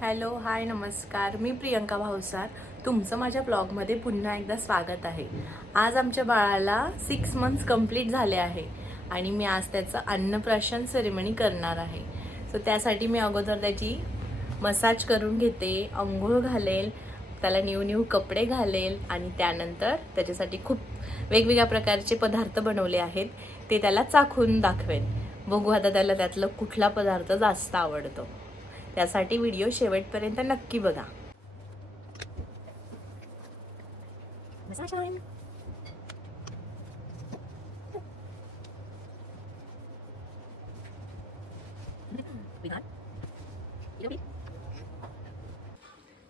Hello hi नमस्कार. मी प्रियंका भावसार तुमचं माझ्या ब्लॉगमध्ये पुन्हा एकदा स्वागत आहे. आज आमच्या बाळाला सिक्स मंथ्स कंप्लीट झाले आहे आणि मी आज त्याचं अन्नप्राशन सेरेमनी करणार आहे. सो त्यासाठी मी अगोदर त्याची मसाज करून घेते अंघोळ घालेल त्याला न्यू न्यू कपडे घालेल आणि त्यानंतर त्याच्यासाठी खूप वेगवेगळ्या प्रकारचे पदार्थ बनवले आहेत. ते त्याला चाखून दाखवेन. बघू आता त्याला त्यातलं कुठला पदार्थ जास्त आवडतो. त्यासाठी व्हिडिओ शेवटपर्यंत नक्की बघा.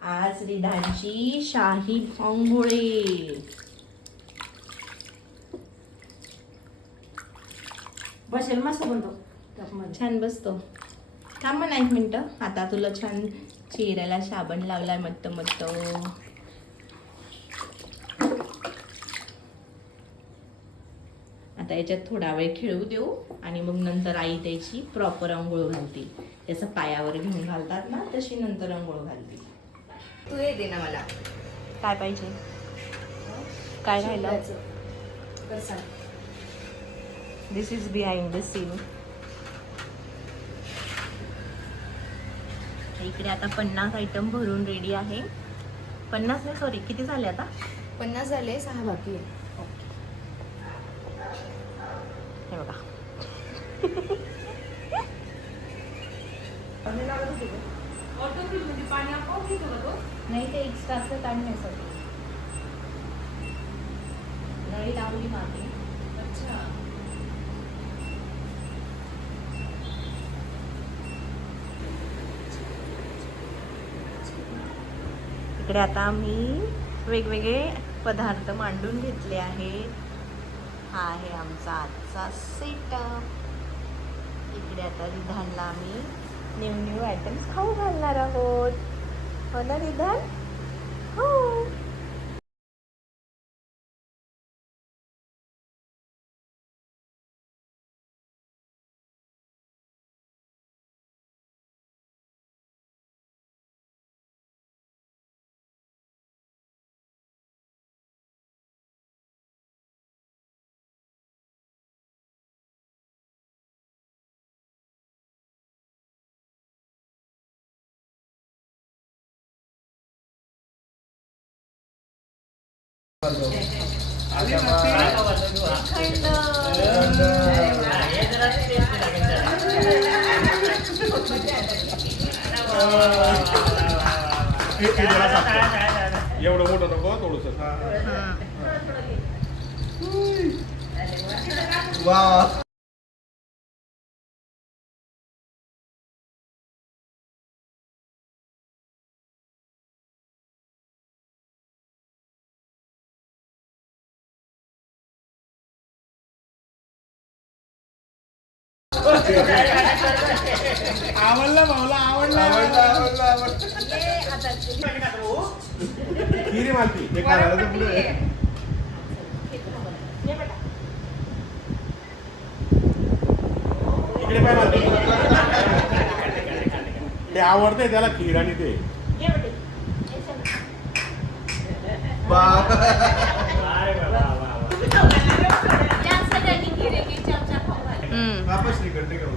आज रिधांची शाही अंघोळे बसेल मस्त बनतो. छान बसतो. थांब ना एक मिनटं. आता तुला छान चेहऱ्याला साबण लावलाय मत्त मत्त. आता याच्यात थोडा वेळ खेळू देऊ आणि मग नंतर आई त्याची प्रॉपर आंघोळ घालतील. त्याचं पायावर घेऊन घालतात ना तशी नंतर आंघोळ घालतील. तू ये दे ना मला. काय पाहिजे? काय राहिलं. This is behind the scene इकडे आता पन्नास आयटम भरून रेडी आहे. पन्नास नाही सॉरी किती झाले आता? पन्नास झाले सहा बाकी आहे. हे बघा. नाही ते एक्स्ट्राचं काढण्यासाठी नळी लावली मागे इकडे आता आम्ही वेगवेगळे पदार्थ मांडून घेतले आहेत. हा आहे आमचा आजचा सेटअप इकडे आता रिधानला आम्ही न्यू न्यू आयटम्स खाऊ घालणार आहोत. हो ना रिधान? हो. एवढं मोठं नको थोडस वा. आवडला भाऊला आवडला. आवडला आवडला आवडला. खीर मालती. ते करायला पुढे. इकडे काय मालती. ते आवडते त्याला खीर आणि ते. हम्म. वापस श्रीखंड दे घेऊन.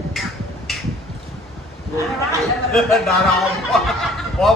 ดาราวอ